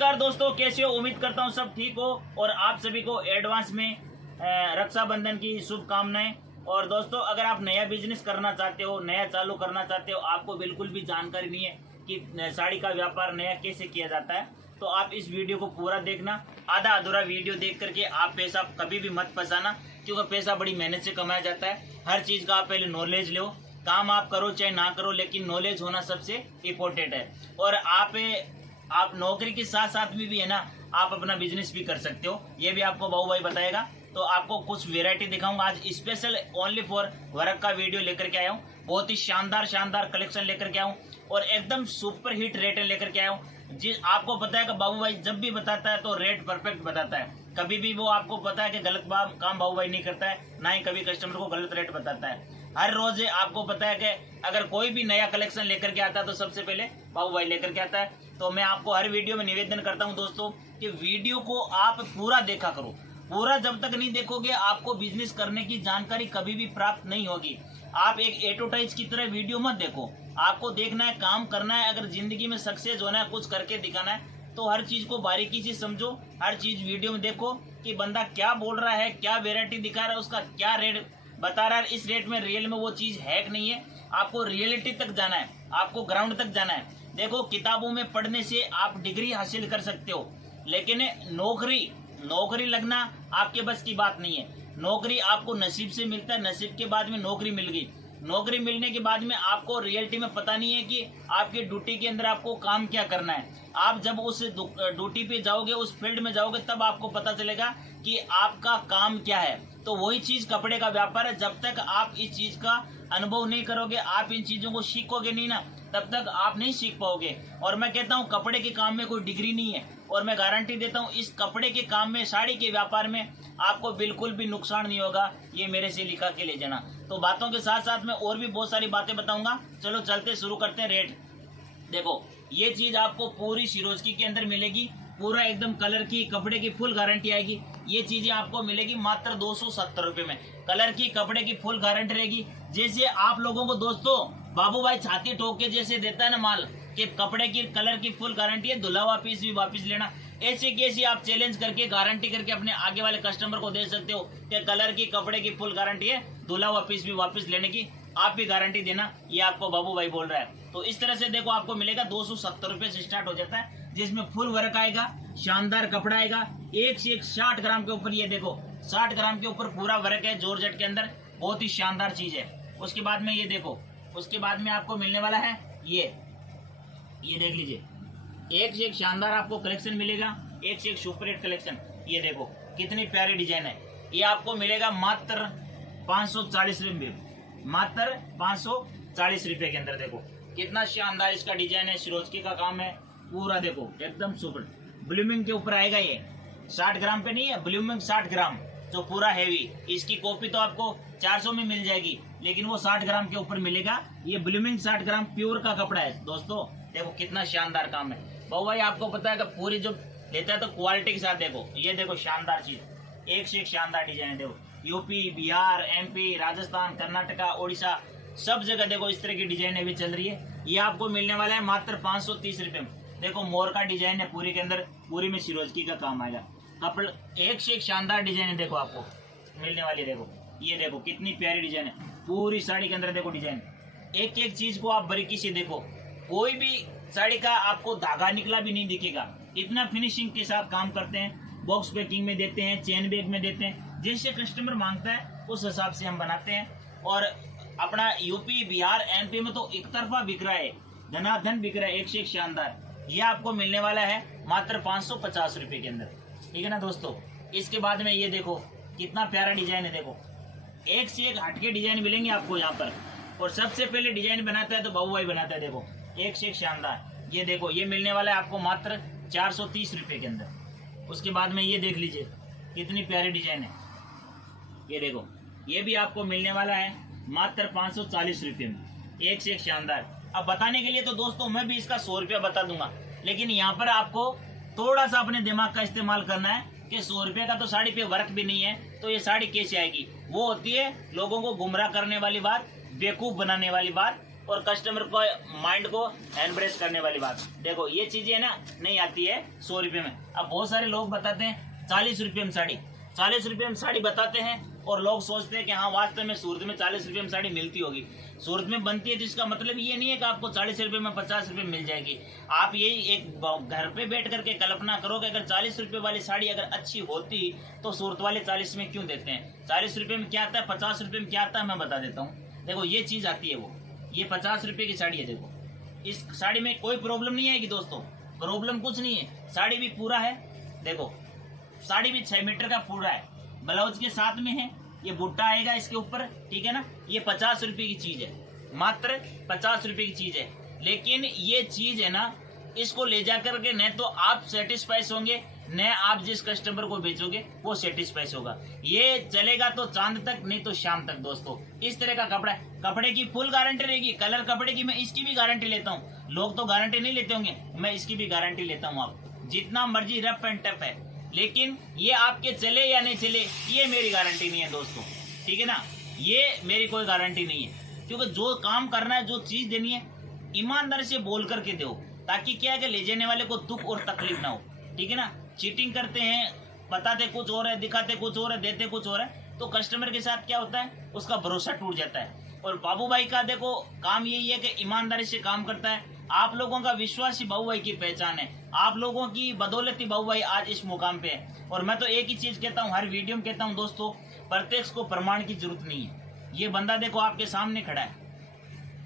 नमस्कार दोस्तों, कैसे हो? उम्मीद करता हूँ सब ठीक हो और आप सभी को एडवांस में रक्षाबंधन की शुभकामनाएं। और दोस्तों, अगर आप नया बिजनेस करना चाहते हो, नया चालू करना चाहते हो, आपको बिल्कुल भी जानकारी नहीं है कि साड़ी का व्यापार नया कैसे किया जाता है, तो आप इस वीडियो को पूरा देखना। आधा अधूरा वीडियो देख करके आप पैसा कभी भी मत फंसाना, क्योंकि पैसा बड़ी मेहनत से कमाया जाता है। हर चीज का आप पहले नॉलेज लो। काम आप करो चाहे ना करो, लेकिन नॉलेज होना सबसे इम्पोर्टेंट है। और आप नौकरी के साथ साथ में भी है ना, आप अपना बिजनेस भी कर सकते हो। ये भी आपको बाबू भाई बताएगा। तो आपको कुछ वेरायटी दिखाऊंगा आज, स्पेशल ओनली फॉर वर्क का वीडियो लेकर के आया हूँ। बहुत ही शानदार कलेक्शन लेकर के आया हूँ और एकदम सुपर हिट रेट लेकर के आया हूँ। जिस आपको पता है कि बाबू भाई जब भी बताता है तो रेट परफेक्ट बताता है। कभी भी वो आपको पता है कि गलत काम बाबू भाई नहीं करता है, ना ही कभी कस्टमर को गलत रेट बताता है। हर रोज आपको पता है कि अगर कोई भी नया कलेक्शन लेकर के आता है तो सबसे पहले बाबू भाई लेकर के आता है। तो मैं आपको हर वीडियो में निवेदन करता हूं दोस्तों कि वीडियो को आप पूरा देखा करो। पूरा जब तक नहीं देखोगे आपको बिजनेस करने की जानकारी कभी भी प्राप्त नहीं होगी। आप एक एडवर्टाइज की तरह वीडियो मत देखो। आपको देखना है, काम करना है। अगर जिंदगी में सक्सेस होना है, कुछ करके दिखाना है, तो हर चीज को बारीकी से समझो। हर चीज वीडियो में देखो कि बंदा क्या बोल रहा है, क्या वेरायटी दिखा रहा है, उसका क्या रेट बता रहा है, इस रेट में रियल में वो चीज है कि नहीं है। आपको रियलिटी तक जाना है, आपको ग्राउंड तक जाना है। देखो, किताबों में पढ़ने से आप डिग्री हासिल कर सकते हो, लेकिन नौकरी लगना आपके बस की बात नहीं है। नौकरी आपको नसीब से मिलता है, नसीब के बाद में नौकरी मिल गई। नौकरी मिलने के बाद में आपको रियलिटी में पता नहीं है कि आपकी ड्यूटी के अंदर आपको काम क्या करना है। आप जब उस ड्यूटी पे जाओगे, उस फील्ड में जाओगे, तब आपको पता चलेगा कि आपका काम क्या है। तो वही चीज कपड़े का व्यापार है। जब तक आप इस चीज का अनुभव नहीं करोगे, आप इन चीजों को सीखोगे नहीं ना, तब तक आप नहीं सीख पाओगे। और मैं कहता हूँ कपड़े के काम में कोई डिग्री नहीं है, और मैं गारंटी देता हूँ इस कपड़े के काम में, साड़ी के व्यापार में आपको बिल्कुल भी नुकसान नहीं होगा। ये मेरे से लिखा के ले जाना। तो बातों के साथ साथ मैं और भी बहुत सारी बातें बताऊंगा। चलो चलते शुरू करते हैं। रेट देखो, ये चीज आपको पूरी सिरोजकी के अंदर मिलेगी। पूरा एकदम कलर की, कपड़े की फुल गारंटी आएगी। ये चीजें आपको मिलेगी मात्र 270 रुपए में। कलर की, कपड़े की फुल गारंटी रहेगी। जैसे आप लोगों को दोस्तों बाबू भाई छाती ठोक के जैसे देता है ना माल, कि कपड़े की, कलर की फुल गारंटी है, धुला हुआ पीस भी वापस लेना, ऐसे कैसे आप चैलेंज करके, गारंटी करके अपने आगे वाले कस्टमर को दे सकते हो कि कलर की, कपड़े की फुल गारंटी है, धुला हुआ पीस भी वापस लेने की आप भी गारंटी देना। ये आपको बाबू भाई बोल रहा है। तो इस तरह से देखो, आपको मिलेगा 270 रुपए से स्टार्ट हो जाता है, जिसमें फुल वर्क आएगा, शानदार कपड़ा आएगा, एक से एक 60 ग्राम के ऊपर। ये देखो 60 ग्राम के ऊपर पूरा वर्क है जॉर्जेट के अंदर, बहुत ही शानदार चीज है। उसके बाद में ये देखो, उसके बाद में आपको मिलने वाला है ये देख लीजिए, एक से एक शानदार आपको कलेक्शन मिलेगा, एक से एक सुपर हिट कलेक्शन। ये देखो कितनी प्यारी डिजाइन है। ये आपको मिलेगा मात्र 540 रुपये, मात्र 540 रुपये के अंदर। देखो कितना शानदार इसका डिजाइन है, सिरोजकी का काम है पूरा। देखो एकदम सुपर ब्लूमिंग के ऊपर आएगा। ये 60 ग्राम पे नहीं है, ब्लूमिंग 60 ग्राम जो पूरा हैवी। इसकी कॉपी तो आपको 400 में मिल जाएगी, लेकिन वो 60 ग्राम के ऊपर मिलेगा। ये ब्लूमिंग 60 ग्राम प्योर का कपड़ा है दोस्तों। देखो कितना शानदार काम है। बाबू भाई आपको पता है कि पूरी जो लेता है तो क्वालिटी के साथ। देखो ये देखो शानदार चीज, एक से एक शानदार डिजाइन है। देखो यूपी, बिहार, एमपी, राजस्थान, कर्नाटका, उड़ीसा, सब जगह देखो इस तरह की डिजाइन अभी चल रही है। ये आपको मिलने वाला है मात्र 530 रुपये में। देखो मोर का डिजाइन है पूरी के अंदर, पूरी में सिरोजकी का काम आएगा। कपड़ा एक से एक शानदार डिजाइन है, देखो आपको मिलने वाली है। देखो ये देखो कितनी प्यारी डिजाइन है पूरी साड़ी के अंदर। देखो डिजाइन, एक एक चीज को आप बारीकी से देखो। कोई भी साड़ी का आपको धागा निकला भी नहीं दिखेगा। इतना फिनिशिंग के साथ काम करते हैं। बॉक्स पैकिंग में देते हैं, चेन बैग में देते हैं, जैसे कस्टमर मांगता है उस हिसाब से हम बनाते हैं। और अपना यूपी, बिहार, एमपी में तो एक तरफा बिक रहा है, धनाधन बिक रहा है, एक से एक शानदार। ये आपको मिलने वाला है मात्र 550 रुपये के अंदर, ठीक है ना दोस्तों। इसके बाद में ये देखो कितना प्यारा डिजाइन है। देखो एक से एक हटके डिजाइन मिलेंगे आपको यहाँ पर। और सबसे पहले डिजाइन बनाता है तो बाबू भाई बनाता है। देखो एक से एक शानदार। ये देखो ये मिलने वाला है आपको मात्र 430 रुपये के अंदर। उसके बाद में ये देख लीजिए कितनी प्यारी डिजाइन है। ये देखो ये भी आपको मिलने वाला है मात्र 540 रुपये में, एक से एक शानदार। अब बताने के लिए तो दोस्तों मैं भी इसका 100 रुपया बता दूंगा, लेकिन यहाँ पर आपको थोड़ा सा अपने दिमाग का इस्तेमाल करना है कि 100 रुपये का तो साड़ी पे वर्क भी नहीं है, तो ये साड़ी कैसे आएगी। वो होती है लोगों को गुमराह करने वाली बात, बेवकूफ बनाने वाली बात। और कस्टमर को माइंड को एम्ब्रेस करने वाली बात। देखो ये चीजें ना नहीं आती है 100 रुपये में। अब बहुत सारे लोग बताते हैं 40 रुपये में साड़ी, 40 रुपये में साड़ी बताते हैं और लोग सोचते हैं कि हाँ वास्तव में सूरत में 40 रुपये में साड़ी मिलती होगी। सूरत में बनती है तो इसका मतलब ये नहीं है कि आपको 40 रुपये में 50 रुपये मिल जाएगी। आप यही एक घर पे बैठ करके कल्पना करो कि अगर 40 रुपये वाली साड़ी अगर अच्छी होती तो सूरत वाले 40 में क्यों देते हैं। 40 रुपये में क्या आता है, 50 रुपये में क्या आता है, मैं बता देता हूँ। देखो ये चीज़ आती है, वो ये 50 रुपये की साड़ी है। देखो इस साड़ी में कोई प्रॉब्लम नहीं आएगी दोस्तों, प्रॉब्लम कुछ नहीं है। साड़ी भी पूरा है, देखो साड़ी भी 6 मीटर का पूरा है, ब्लाउज के साथ में है, ये बुट्टा आएगा इसके ऊपर, ठीक है ना। ये 50 रुपये की चीज है, मात्र 50 रुपये की चीज है। लेकिन ये चीज है ना, इसको ले जा करके न तो आप सेटिस्फाइड होंगे, न आप जिस कस्टमर को बेचोगे वो सेटिस्फाइड होगा। ये चलेगा तो चांद तक, नहीं तो शाम तक दोस्तों। इस तरह का कपड़ा है, कपड़े की फुल गारंटी रहेगी। कलर कपड़े की मैं इसकी भी गारंटी लेता हूँ। लोग तो गारंटी नहीं लेते होंगे, मैं इसकी भी गारंटी लेता हूँ। आप जितना मर्जी रफ एंड टफ है, लेकिन ये आपके चले या नहीं चले ये मेरी गारंटी नहीं है दोस्तों, ठीक है ना। ये मेरी कोई गारंटी नहीं है, क्योंकि जो काम करना है, जो चीज देनी है, ईमानदारी से बोल करके दो, ताकि क्या है कि ले जाने वाले को दुख और तकलीफ ना हो, ठीक है ना। चीटिंग करते हैं, बताते कुछ और है, दिखाते कुछ और है, देते कुछ और है, तो कस्टमर के साथ क्या होता है, उसका भरोसा टूट जाता है। और बाबू भाई का देखो काम यही है कि ईमानदारी से काम करता है। आप लोगों का विश्वास ही बाबू भाई की पहचान है। आप लोगों की बदौलत ही बाबू भाई आज इस मुकाम पे है। और मैं तो एक ही चीज कहता हूँ, हर वीडियो में कहता हूँ दोस्तों, प्रत्यक्ष को प्रमाण की जरूरत नहीं है। ये बंदा देखो आपके सामने खड़ा है,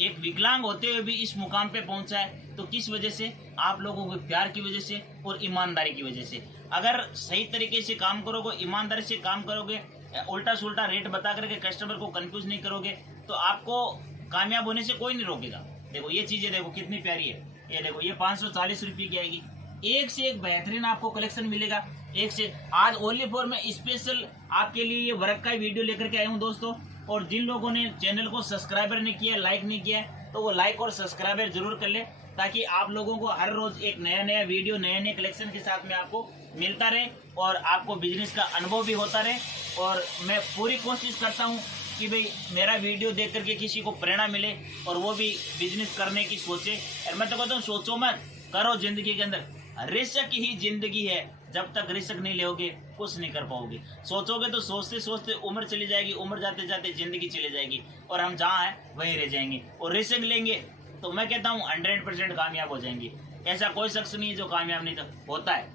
एक विकलांग होते हुए भी इस मुकाम पे पहुंचा है, तो किस वजह से, आप लोगों के प्यार की वजह से और ईमानदारी की वजह से। अगर सही तरीके से काम करोगे, ईमानदारी से काम करोगे, उल्टा सुल्टा रेट बता करके कस्टमर को कंफ्यूज नहीं करोगे, तो आपको कामयाब होने से कोई नहीं रोकेगा। देखो ये चीजें देखो कितनी प्यारी है। ये देखो ये 540 रुपये की आएगी। एक से एक बेहतरीन आपको कलेक्शन मिलेगा, एक से। आज ओनली फॉर में स्पेशल आपके लिए ये वर्क का वीडियो लेकर के आया हूँ दोस्तों। और जिन लोगों ने चैनल को सब्सक्राइबर नहीं किया, लाइक नहीं किया, तो वो लाइक और सब्सक्राइबर जरूर कर ले, ताकि आप लोगों को हर रोज एक नया नया वीडियो, नए नए कलेक्शन के साथ में आपको मिलता रहे और आपको बिजनेस का अनुभव भी होता रहे। और मैं पूरी कोशिश करता हूँ कि भाई मेरा वीडियो देख करके किसी को प्रेरणा मिले और वो भी बिजनेस करने की सोचे। और मैं तो कहता हूँ सोचो मत, करो। जिंदगी के अंदर रिस्क ही जिंदगी है, जब तक रिस्क नहीं लोगे कुछ नहीं कर पाओगे। सोचोगे तो सोचते सोचते उम्र चली जाएगी, उम्र जाते जाते जिंदगी चली जाएगी और हम जहाँ हैं वहीं रह जाएंगे। और रिस्क लेंगे तो मैं कहता हूँ 100% कामयाब हो जाएंगे। ऐसा कोई शख्स नहीं है जो कामयाब नहीं होता है,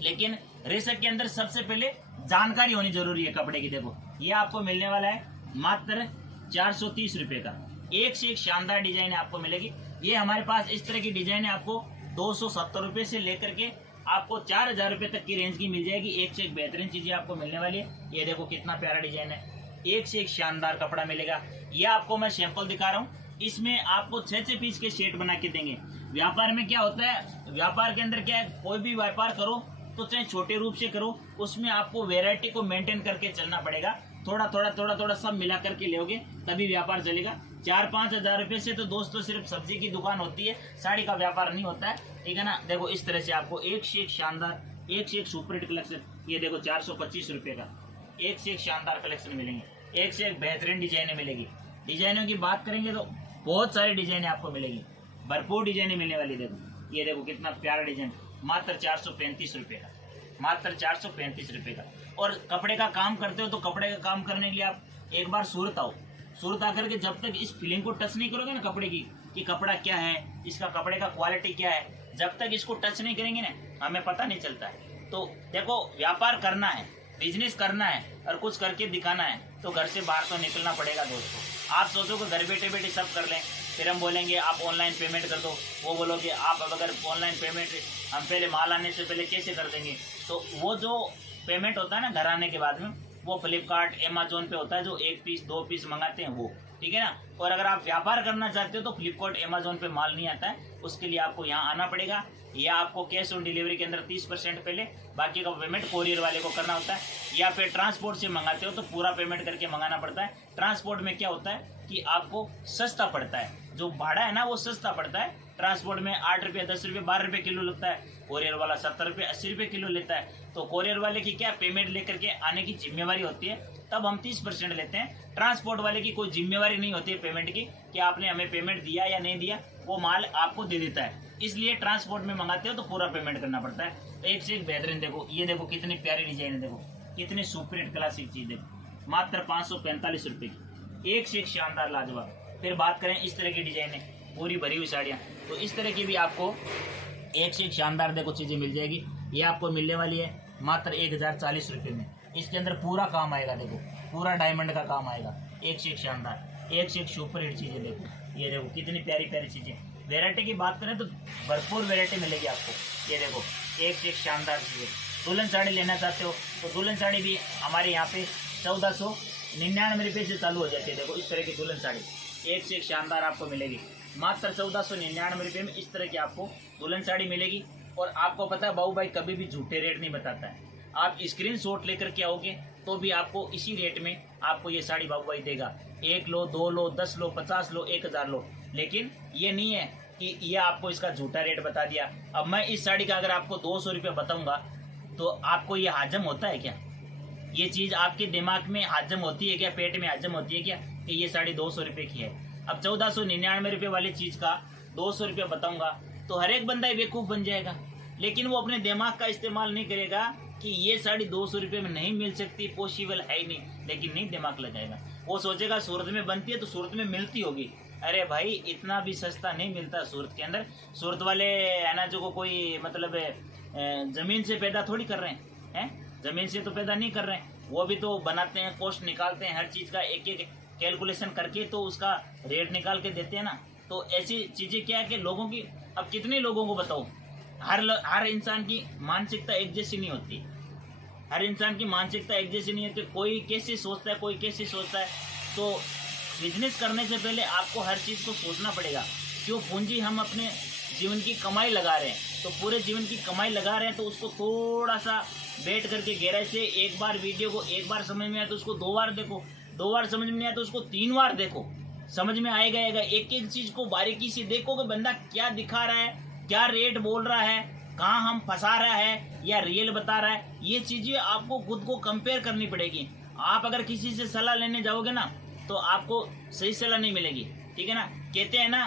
लेकिन रिस्क के अंदर सबसे पहले जानकारी होनी जरूरी है। कपड़े की देखो ये आपको मिलने वाला है मात्र 430 रुपये का। एक से एक शानदार डिजाइन आपको मिलेगी। ये हमारे पास इस तरह की डिजाइन है, आपको 270 रुपये से लेकर के आपको 4000 रुपये तक की रेंज की मिल जाएगी। एक से एक बेहतरीन चीजें आपको मिलने वाली है। ये देखो कितना प्यारा डिजाइन है, एक से एक शानदार कपड़ा मिलेगा। ये आपको मैं सैंपल दिखा रहा हूँ। इसमें आपको 6 पीस के सेट बना के देंगे। व्यापार में क्या होता है, व्यापार के अंदर क्या है, कोई भी व्यापार करो तो चाहे छोटे रूप से करो, उसमें आपको वेराइटी को मेंटेन करके चलना पड़ेगा। थोड़ा थोड़ा सब मिला करके लोगे तभी व्यापार चलेगा। 4-5 हजार रुपये से तो दोस्तों सिर्फ सब्जी की दुकान होती है, साड़ी का व्यापार नहीं होता है, ठीक है ना। देखो इस तरह से आपको एक से एक शानदार, एक से एक सुपर हिट कलेक्शन। ये देखो 425 रुपये का एक से एक शानदार कलेक्शन मिलेंगे, एक से एक बेहतरीन डिजाइने मिलेगी। डिजाइनों की बात करेंगे तो बहुत सारी डिजाइने आपको मिलेगी, भरपूर डिजाइने मिलने वाली। देखो ये देखो कितना प्यारा डिजाइन, मात्र 435 रुपये का, मात्र 435 रुपये का। और कपड़े का काम करते हो तो कपड़े का काम करने के लिए आप एक बार सूरत आओ। सूरत आकर के जब तक इस फीलिंग को टच नहीं करोगे ना कपड़े की, कि कपड़ा क्या है, इसका कपड़े का क्वालिटी क्या है, जब तक इसको टच नहीं करेंगे ना हमें पता नहीं चलता है। तो देखो व्यापार करना है, बिजनेस करना है और कुछ करके दिखाना है, तो घर से बाहर तो निकलना पड़ेगा दोस्तों। आप सोचो कि घर बैठे बैठे सब कर लें, फिर हम बोलेंगे आप ऑनलाइन पेमेंट कर दो, वो बोलोगे आप अब अगर ऑनलाइन पेमेंट हम पहले माल आने से पहले कैसे कर देंगे। तो वो जो पेमेंट होता है ना घर आने के बाद में, वो फ्लिपकार्ट अमेजोन पे होता है, जो 1 पीस 2 पीस मंगाते हैं वो, ठीक है ना। और अगर आप व्यापार करना चाहते हो तो फ्लिपकार्ट अमेजोन पे माल नहीं आता है, उसके लिए आपको यहाँ आना पड़ेगा, या आपको कैश ऑन डिलीवरी के अंदर 30% पहले, बाकी का पेमेंट कोरियर वाले को करना होता है, या फिर ट्रांसपोर्ट से मंगाते हो तो पूरा पेमेंट करके मंगाना पड़ता है। ट्रांसपोर्ट में क्या होता है कि आपको सस्ता पड़ता है, जो भाड़ा है ना वो सस्ता पड़ता है। ट्रांसपोर्ट में 8 रुपये 10 रुपये 12 रुपये किलो लगता है, कोरियर वाला 70 रुपये 80 रुपये किलो लेता है। तो कोरियर वाले की क्या पेमेंट लेकर के आने की जिम्मेवारी होती है, तब हम 30% लेते हैं। ट्रांसपोर्ट वाले की कोई जिम्मेवारी नहीं होती है पेमेंट की, कि आपने हमें पेमेंट दिया या नहीं दिया, वो माल आपको दे देता है। इसलिए ट्रांसपोर्ट में मंगाते हो तो पूरा पेमेंट करना पड़ता है। एक से एक बेहतरीन देखो, ये देखो कितनी प्यारी डिजाइन है, देखो कितनी सुपर हिट क्लासिक चीज, देखो मात्र 545 रुपये की, एक से एक शानदार लाजवाब। फिर बात करें इस तरह की डिजाइन है, पूरी भरी हुई साड़ियाँ, तो इस तरह की भी आपको एक से एक शानदार देखो चीजें मिल जाएगी। ये आपको मिलने वाली है मात्र 1040 रुपये में। इसके अंदर पूरा काम आएगा, देखो पूरा डायमंड का काम आएगा, एक से एक शानदार, एक से एक सुपर हिट चीजें। देखो ये देखो कितनी प्यारी प्यारी चीजें। वैरायटी की बात करें तो भरपूर वैरायटी मिलेगी आपको। ये देखो एक से एक शानदार चीजें। दुल्हन साड़ी लेना चाहते हो तो दुल्हन साड़ी भी हमारे यहाँ पे 1499 रुपये से चालू हो जाती है। देखो इस तरह की दुल्हन साड़ी एक से एक शानदार आपको मिलेगी मात्र 1499 रुपये में। इस तरह की आपको दुल्हन साड़ी मिलेगी। और आपको पता है बाबू भाई कभी भी झूठे रेट नहीं बताता है। आप स्क्रीनशॉट लेकर के आओगे तो भी आपको इसी रेट में आपको ये साड़ी बाबू भाई देगा। 1 लो, 2 लो, 10 लो, 50 लो, 1000 लो, लेकिन ये नहीं है कि ये आपको इसका झूठा रेट बता दिया। अब मैं इस साड़ी का अगर आपको 200 रुपये बताऊंगा तो आपको ये हाजम होता है क्या? ये चीज़ आपके दिमाग में हाजम होती है क्या, पेट में हाजम होती है क्या कि ये साड़ी 200 रुपये की है? अब 1499 रुपये वाली चीज़ का 200 रुपये बताऊंगा तो हर एक बंदा ही बेवकूफ़ बन जाएगा, लेकिन वो अपने दिमाग का इस्तेमाल नहीं करेगा कि ये साड़ी 200 रुपये में नहीं मिल सकती, पॉसिबल है ही नहीं, लेकिन नहीं दिमाग लगाएगा। वो सोचेगा सूरत में बनती है तो सूरत में मिलती होगी। अरे भाई इतना भी सस्ता नहीं मिलता सूरत के अंदर। सूरत वाले अनाजों को कोई मतलब ज़मीन से पैदा थोड़ी कर रहे हैं, ज़मीन से तो पैदा नहीं कर रहे हैं। वो भी तो बनाते हैं, कॉस्ट निकालते हैं, हर चीज़ का एक एक कैलकुलेशन करके तो उसका रेट निकाल के देते हैं ना। तो ऐसी चीज़ें क्या है कि लोगों की, अब कितने लोगों को बताओ, हर इंसान की मानसिकता एक जैसी नहीं होती। हर इंसान की मानसिकता एक जैसी नहीं होती। कोई कैसे सोचता है, कोई कैसे सोचता है। तो बिजनेस करने से पहले आपको हर चीज़ को सोचना पड़ेगा। क्यों पूंजी हम अपने जीवन की कमाई लगा रहे हैं, तो पूरे जीवन की कमाई लगा रहे हैं तो उसको थोड़ा सा बैठ करके गहराई से एक बार वीडियो को एक बार समझ में आया तो उसको 2 बार देखो, 2 बार समझ में नहीं आया तो उसको 3 बार देखो, समझ में आएगा। एक एक चीज़ को बारीकी से देखो कि बंदा क्या दिखा रहा है, क्या रेट बोल रहा है, कहाँ हम फंसा रहा है या रियल बता रहा है। ये चीज़ें आपको खुद को कंपेयर करनी पड़ेगी। आप अगर किसी से सलाह लेने जाओगे ना तो आपको सही सलाह नहीं मिलेगी, ठीक है ना। कहते हैं ना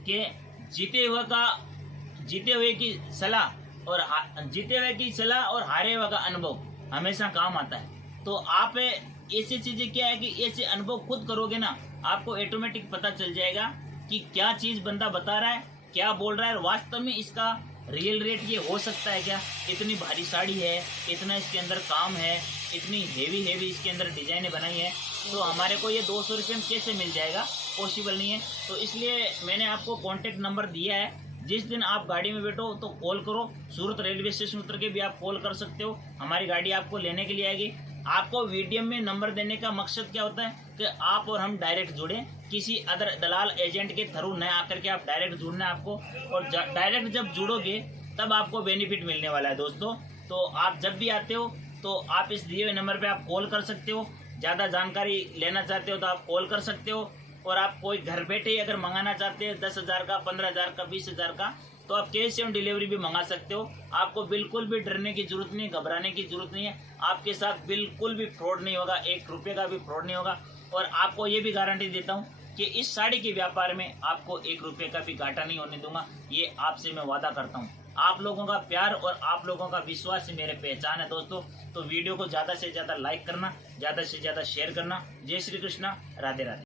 कि जीते हुए की सलाह और जीते हुए की सलाह और हारे हुए का अनुभव हमेशा काम आता है। तो आप ऐसी चीज़ें क्या है कि ऐसे अनुभव खुद करोगे ना, आपको ऑटोमेटिक पता चल जाएगा कि क्या चीज़ बंदा बता रहा है, क्या बोल रहा है, वास्तव में इसका रियल रेट ये हो सकता है क्या। इतनी भारी साड़ी है, इतना इसके अंदर काम है, इतनी हेवी इसके अंदर डिजाइनें बनाई है, तो हमारे को ये 200 रुपये में कैसे मिल जाएगा, पॉसिबल नहीं है। तो इसलिए मैंने आपको कॉन्टेक्ट नंबर दिया है। जिस दिन आप गाड़ी में बैठो तो कॉल करो। सूरत रेलवे स्टेशन उतर के भी आप कॉल कर सकते हो, हमारी गाड़ी आपको लेने के लिए आएगी। आपको वीडियो में नंबर देने का मकसद क्या होता है कि आप और हम डायरेक्ट जुड़ें, किसी अदर दलाल एजेंट के थ्रू न आकर के आप डायरेक्ट जुड़ना है आपको। और डायरेक्ट जब जुड़ोगे तब आपको बेनिफिट मिलने वाला है दोस्तों। तो आप जब भी आते हो तो आप इस दिए हुए नंबर पे आप कॉल कर सकते हो। ज़्यादा जानकारी लेना चाहते हो तो आप कॉल कर सकते हो। और आप कोई घर बैठे ही अगर मंगाना चाहते हैं 10,000 का, 15,000 का, 20,000 का, तो आप कैश ऑन डिलीवरी भी मंगा सकते हो। आपको बिल्कुल भी डरने की जरूरत नहीं, घबराने की जरूरत नहीं है। आपके साथ बिल्कुल भी फ्रॉड नहीं होगा, 1 रुपये का भी फ्रॉड नहीं होगा। और आपको ये भी गारंटी देता हूँ कि इस साड़ी के व्यापार में आपको 1 रुपये का भी घाटा नहीं होने दूंगा, ये आपसे मैं वादा करता हूँ। आप लोगों का प्यार और आप लोगों का विश्वास ही मेरे पहचान है दोस्तों। तो वीडियो को ज़्यादा से ज़्यादा लाइक करना, ज़्यादा से ज़्यादा शेयर करना। जय श्री कृष्णा, राधे राधे।